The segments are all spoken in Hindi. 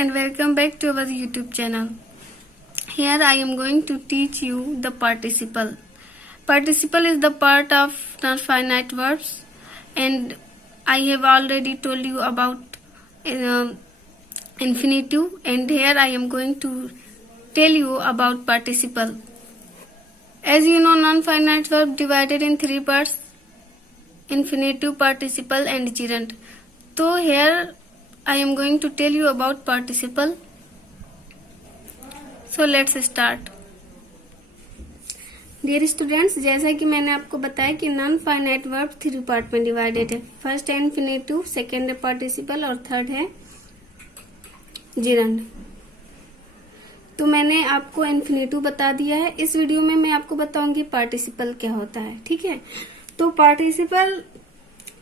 and welcome back to our YouTube channel. Here I am going to teach you the participle. Participle is the part of non-finite verbs, and I have already told you about infinitive, and here I am going to tell you about participle. As you know, non-finite verb divided in three parts: infinitive, participle and gerund. So here I am going to tell you about participle. So let's start. Dear students, जैसा कि मैंने आपको बताया कि non finite verb three part में डिवाइडेड है. फर्स्ट है इन्फिनेटिव, सेकेंड है पार्टिसिपल और थर्ड है जिरंड. तो मैंने आपको इन्फिनेटिव बता दिया है. इस वीडियो में मैं आपको बताऊंगी पार्टिसिपल क्या होता है. ठीक है, तो पार्टिसिपल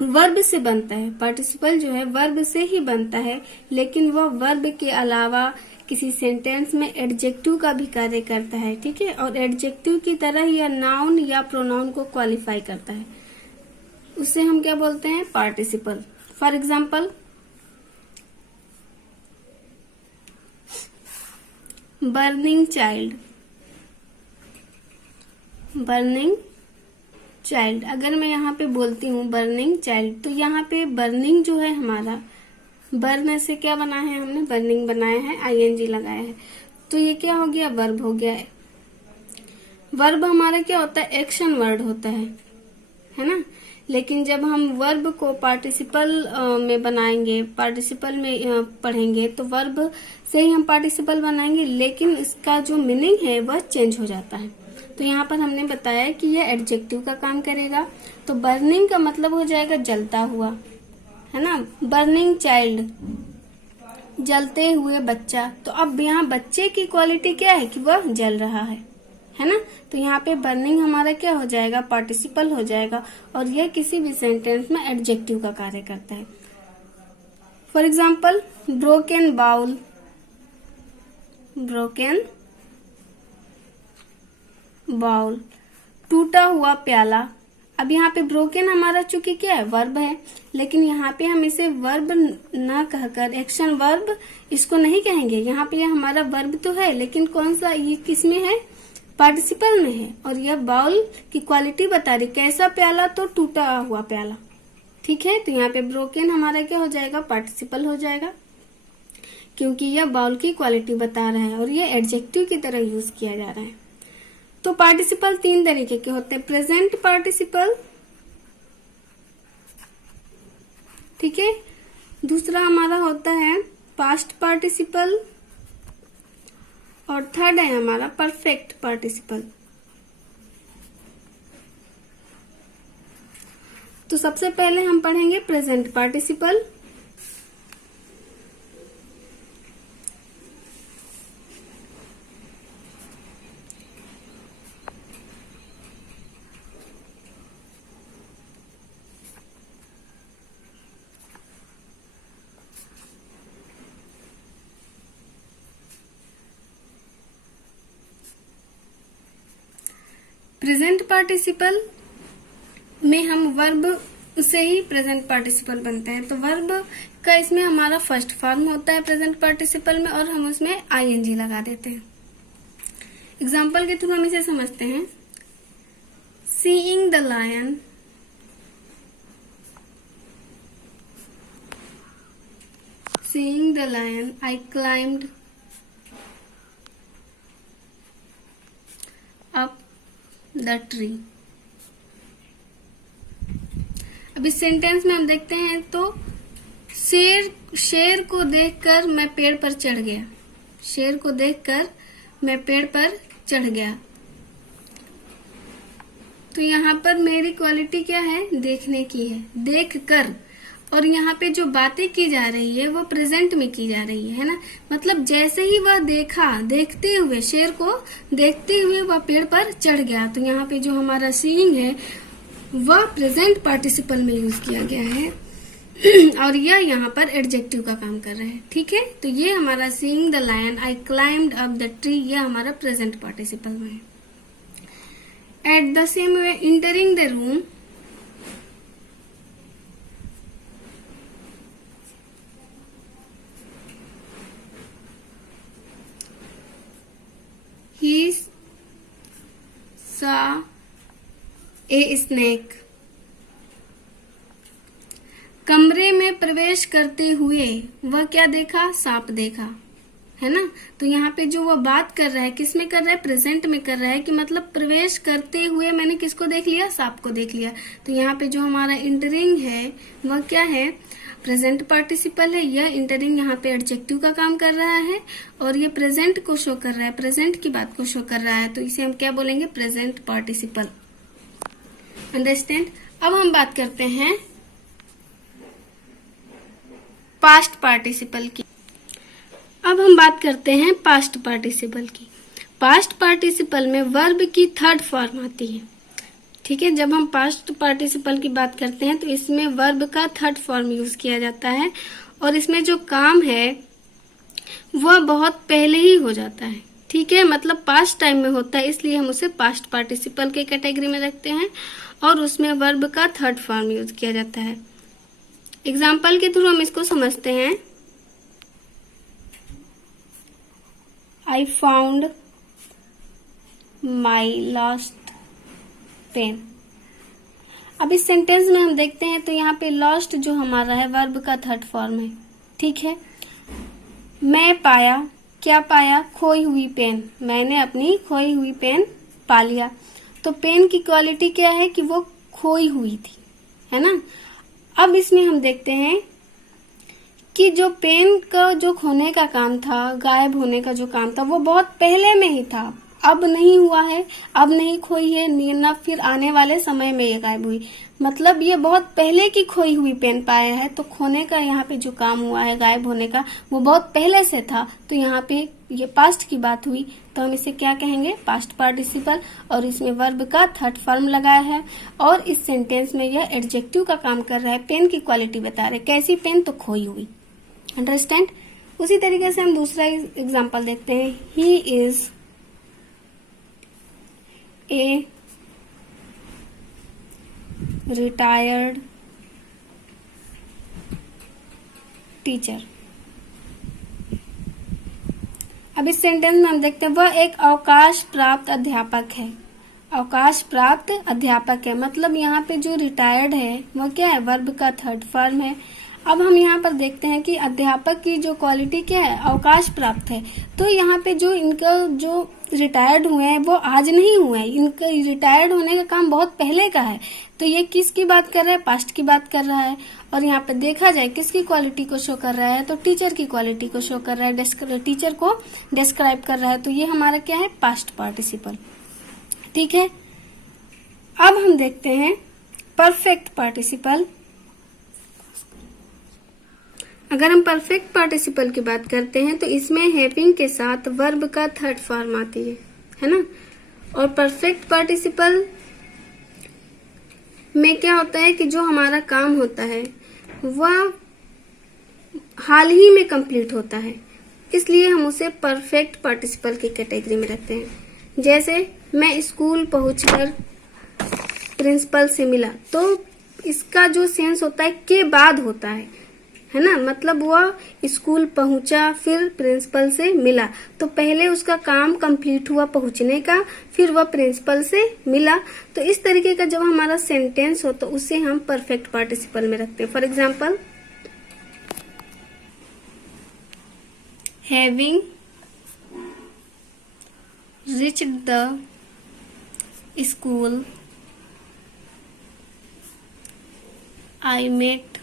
वर्ब से बनता है. पार्टिसिपल जो है वर्ब से ही बनता है, लेकिन वह वर्ब के अलावा किसी सेंटेंस में एडजेक्टिव का भी कार्य करता है. ठीक है, और एडजेक्टिव की तरह यह नाउन या प्रोनाउन को क्वालिफाई करता है. उससे हम क्या बोलते हैं? Participle. For example, burning child. Burning child, अगर मैं यहाँ पे बोलती हूँ बर्निंग चाइल्ड, तो यहाँ पे बर्निंग जो है हमारा, बर्न से क्या बना है? हमने बर्निंग बनाया है, आईएनजी लगाया है. तो ये क्या हो गया? वर्ब हो गया है. वर्ब हमारा क्या होता है? एक्शन वर्ड होता है ना. लेकिन जब हम वर्ब को पार्टिसिपल में बनाएंगे, पार्टिसिपल में पढ़ेंगे, तो वर्ब से ही हम पार्टिसिपल बनाएंगे, लेकिन इसका जो मीनिंग है वह चेंज हो जाता है. तो यहाँ पर हमने बताया कि यह एडजेक्टिव का काम करेगा. तो बर्निंग का मतलब हो जाएगा जलता हुआ, है ना. बर्निंग चाइल्ड, जलते हुए बच्चा. तो अब यहाँ बच्चे की क्वालिटी क्या है? कि वह जल रहा है ना. तो यहाँ पे बर्निंग हमारा क्या हो जाएगा? पार्टिसिपल हो जाएगा, और यह किसी भी सेंटेंस में एडजेक्टिव का कार्य करता है. For example, broken bowl. Broken bowl, टूटा हुआ प्याला. अब यहाँ पे ब्रोकन हमारा चूंकि क्या है? वर्ब है, लेकिन यहाँ पे हम इसे वर्ब ना कहकर एक्शन वर्ब इसको नहीं कहेंगे. यहाँ पे यह हमारा वर्ब तो है, लेकिन कौन सा? ये किस में है? पार्टिसिपल में है. और यह बाउल की क्वालिटी बता रही, कैसा प्याला? तो टूटा हुआ प्याला. ठीक है, तो यहाँ पे ब्रोकन हमारा क्या हो जाएगा? पार्टिसिपल हो जाएगा, क्योंकि यह बाउल की क्वालिटी बता रहा है और यह एडजेक्टिव की तरह यूज किया जा रहा है. तो पार्टिसिपल तीन तरीके के होते हैं. प्रेजेंट पार्टिसिपल, ठीक है. दूसरा हमारा होता है पास्ट पार्टिसिपल, और थर्ड है हमारा परफेक्ट पार्टिसिपल. तो सबसे पहले हम पढ़ेंगे प्रेजेंट पार्टिसिपल. प्रेजेंट पार्टिसिपल में हम वर्ब से ही प्रेजेंट पार्टिसिपल बनता है. तो वर्ब का इसमें हमारा फर्स्ट फॉर्म होता है प्रेजेंट पार्टिसिपल में, और हम उसमें आईएनजी लगा देते हैं. एग्जाम्पल के थ्रू हम इसे समझते हैं. Seeing the lion. Seeing the lion, I climbed up the tree. अब इस सेंटेंस में हम देखते हैं तो शेर को देखकर मैं पेड़ पर चढ़ गया. शेर को देखकर मैं पेड़ पर चढ़ गया. तो यहाँ पर मेरी क्वालिटी क्या है? देखने की है, देखकर. और यहाँ पे जो बातें की जा रही है वो प्रेजेंट में की जा रही है ना. मतलब जैसे ही वह देखा, देखते हुए, शेर को देखते हुए वह पेड़ पर चढ़ गया. तो यहाँ पे जो हमारा सीइंग है वह प्रेजेंट पार्टिसिपल में यूज किया गया है, और यह यहाँ पर एडजेक्टिव का काम कर रहा है. ठीक है, तो ये हमारा seeing the lion, I climbed up the tree, यह हमारा प्रेजेंट पार्टिसिपल में है. At the same way, entering the room. Saw a snake. कमरे में प्रवेश करते हुए वह क्या देखा? सांप देखा, है ना। तो यहाँ पे जो वह बात कर रहा है किस में कर रहा है? प्रेजेंट में कर रहा है, कि मतलब प्रवेश करते हुए मैंने किसको देख लिया? सांप को देख लिया। तो यहाँ पे जो हमारा इंटरिंग है वह क्या है? प्रेजेंट पार्टिसिपल है। यह इंटरिंग यहाँ पे एडजेक्टिव का काम कर रहा है और ये प्रेजेंट को शो कर रहा है, प्रेजेंट की बात को शो कर रहा है। तो इसे हम क्या बोलेंगे? Present participle. अंडरस्टैंड। अब हम बात करते हैं पास्ट पार्टिसिपल की। अब हम बात करते हैं पास्ट पार्टिसिपल की। पास्ट पार्टिसिपल में वर्ब की थर्ड फॉर्म आती है, ठीक है। जब हम पास्ट पार्टिसिपल की बात करते हैं तो इसमें वर्ब का थर्ड फॉर्म यूज किया जाता है और इसमें जो काम है वह बहुत पहले ही हो जाता है, ठीक है। मतलब पास्ट टाइम में होता है, इसलिए हम उसे पास्ट पार्टिसिपल के कैटेगरी में रखते हैं और उसमें वर्ब का थर्ड फॉर्म यूज किया जाता है। एग्जाम्पल के थ्रू हम इसको समझते हैं। I found my lost pen। अब इस सेंटेंस में हम देखते हैं तो यहाँ पे lost जो हमारा है वर्ब का थर्ड फॉर्म है, ठीक है। मैं पाया, क्या पाया? खोई हुई पेन। मैंने अपनी खोई हुई पेन पा लिया। तो पेन की क्वालिटी क्या है? कि वो खोई हुई थी, है ना। अब इसमें हम देखते हैं कि जो पेन का जो खोने का काम था, गायब होने का जो काम था, वो बहुत पहले में ही था, अब नहीं हुआ है, अब नहीं खोई है, ना फिर आने वाले समय में ये गायब हुई। मतलब ये बहुत पहले की खोई हुई पेन पाया है। तो खोने का यहाँ पे जो काम हुआ है, गायब होने का, वो बहुत पहले से था। तो यहाँ पे ये पास्ट की बात हुई, तो हम इसे क्या कहेंगे? Past participle. और इसमें वर्ब का थर्ड फॉर्म लगाया है और इस सेंटेंस में यह एडजेक्टिव का काम कर रहा है। पेन की क्वालिटी बता रहे, कैसी पेन? तो खोई हुई। अंडरस्टैंड। उसी तरीके से हम दूसरा एग्जांपल देखते हैं। He is a retired teacher. अब इस सेंटेंस में हम देखते हैं वह एक अवकाश प्राप्त अध्यापक है। अवकाश प्राप्त अध्यापक है, मतलब यहाँ पे जो रिटायर्ड है वो क्या है? वर्ब का थर्ड फॉर्म है। अब हम यहाँ पर देखते हैं कि अध्यापक की जो क्वालिटी क्या है? अवकाश प्राप्त है। तो यहाँ पे जो इनका जो रिटायर्ड हुए हैं वो आज नहीं हुए हैं, इनका रिटायर्ड होने का काम बहुत पहले का है। तो ये किसकी बात कर रहा है? पास्ट की बात कर रहा है। और यहाँ पे देखा जाए किसकी क्वालिटी को शो कर रहा है? तो टीचर की क्वालिटी को शो कर रहा है, टीचर को डिस्क्राइब कर रहा है। तो ये हमारा क्या है? पास्ट पार्टिसिपल, ठीक है। अब हम देखते हैं परफेक्ट पार्टिसिपल। अगर हम परफेक्ट पार्टिसिपल की बात करते हैं तो इसमें हैविंग के साथ वर्ब का थर्ड फॉर्म आती है ना। और परफेक्ट पार्टिसिपल में क्या होता है कि जो हमारा काम होता है वह हाल ही में कंप्लीट होता है, इसलिए हम उसे परफेक्ट पार्टिसिपल की कैटेगरी में रखते हैं। जैसे मैं स्कूल पहुंचकर प्रिंसिपल से मिला, तो इसका जो सेंस होता है के बाद होता है ना। मतलब वह स्कूल पहुंचा फिर प्रिंसिपल से मिला, तो पहले उसका काम कंप्लीट हुआ पहुंचने का, फिर वह प्रिंसिपल से मिला। तो इस तरीके का जब हमारा सेंटेंस हो तो उसे हम परफेक्ट पार्टिसिपल में रखते हैं। For example, having reached the school, I met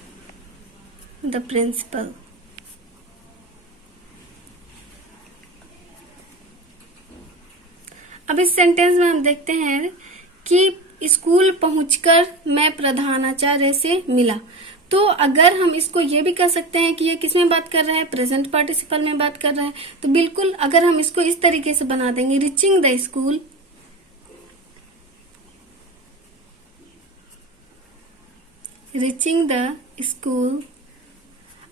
the principal. अब इस सेंटेंस में हम देखते हैं कि स्कूल पहुंचकर मैं प्रधानाचार्य से मिला। तो अगर हम इसको ये भी कह सकते हैं कि ये किस में बात कर रहा है? प्रेजेंट पार्टिसिपल में बात कर रहा है। तो बिल्कुल अगर हम इसको इस तरीके से बना देंगे, reaching the school, reaching the school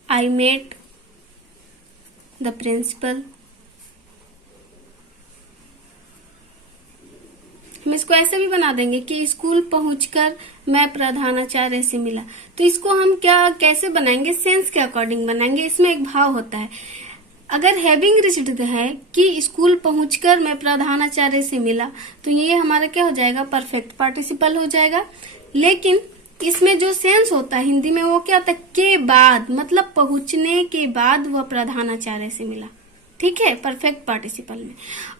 I met the principal। हम इसको ऐसे भी बना देंगे कि स्कूल पहुंचकर मैं प्रधानाचार्य से मिला। तो इसको हम क्या कैसे बनाएंगे? सेंस के अकॉर्डिंग बनाएंगे। इसमें एक भाव होता है। अगर हैविंग रिच्ड है कि स्कूल पहुंचकर मैं प्रधानाचार्य से मिला, तो ये हमारा क्या हो जाएगा, परफेक्ट पार्टिसिपल हो जाएगा। लेकिन इसमें जो सेंस होता है हिंदी में वो क्या होता है, के बाद, मतलब पहुंचने के बाद वह प्रधानाचार्य से मिला, ठीक है, परफेक्ट पार्टिसिपल में।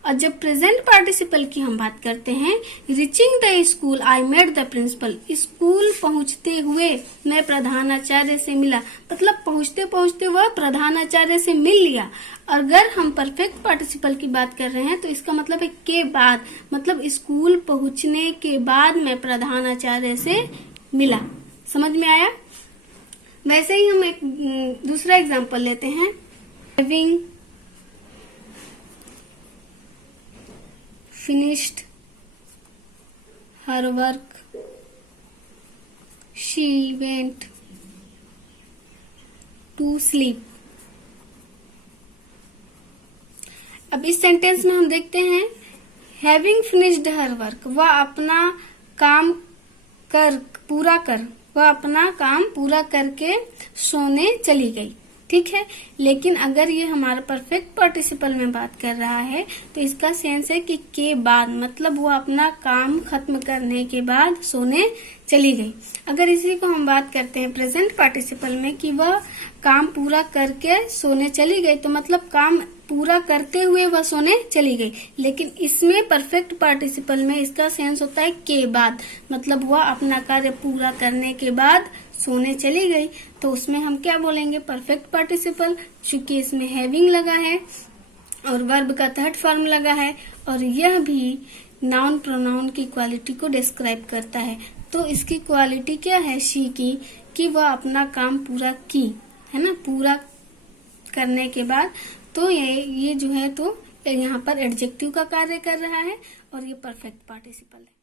और जब प्रेजेंट पार्टिसिपल की हम बात करते हैं, reaching the school I met the principal, school पहुंचते हुए मैं प्रधानाचार्य से मिला, मतलब पहुंचते पहुंचते वह प्रधानाचार्य से मिल लिया। अगर हम परफेक्ट पार्टिसिपल की बात कर रहे हैं तो इसका मतलब है के बाद, मतलब स्कूल पहुंचने के बाद मैं प्रधानाचार्य से मिला। समझ में आया? वैसे ही हम एक दूसरा एग्जांपल लेते हैं। Having finished her work, she went to sleep। अब इस सेंटेंस में हम देखते हैं हैविंग फिनिश्ड हर वर्क, वह अपना काम वह अपना काम पूरा करके सोने चली गई, ठीक है। लेकिन अगर ये हमारा परफेक्ट पार्टिसिपल में बात कर रहा है तो इसका सेंस है कि के बाद, मतलब वो अपना काम खत्म करने के बाद सोने चली गई। अगर इसी को हम बात करते हैं प्रेजेंट पार्टिसिपल में कि वह काम पूरा करके सोने चली गई, तो मतलब काम पूरा करते हुए वह सोने चली गई। लेकिन इसमें परफेक्ट पार्टिसिपल में इसका सेंस होता है के बाद, मतलब वह अपना कार्य पूरा करने के बाद सोने चली गई, तो उसमें हम क्या बोलेंगे, परफेक्ट पार्टिसिपल। चूंकि इसमें हैविंग लगा है और वर्ब का थर्ड फॉर्म लगा है और यह भी नाउन प्रोनाउन की क्वालिटी को डिस्क्राइब करता है, तो इसकी क्वालिटी क्या है, शी की, कि वह अपना काम पूरा की, है ना, पूरा करने के बाद। तो ये जो है तो यहाँ पर एडजेक्टिव का कार्य कर रहा है और ये परफेक्ट पार्टिसिपल है।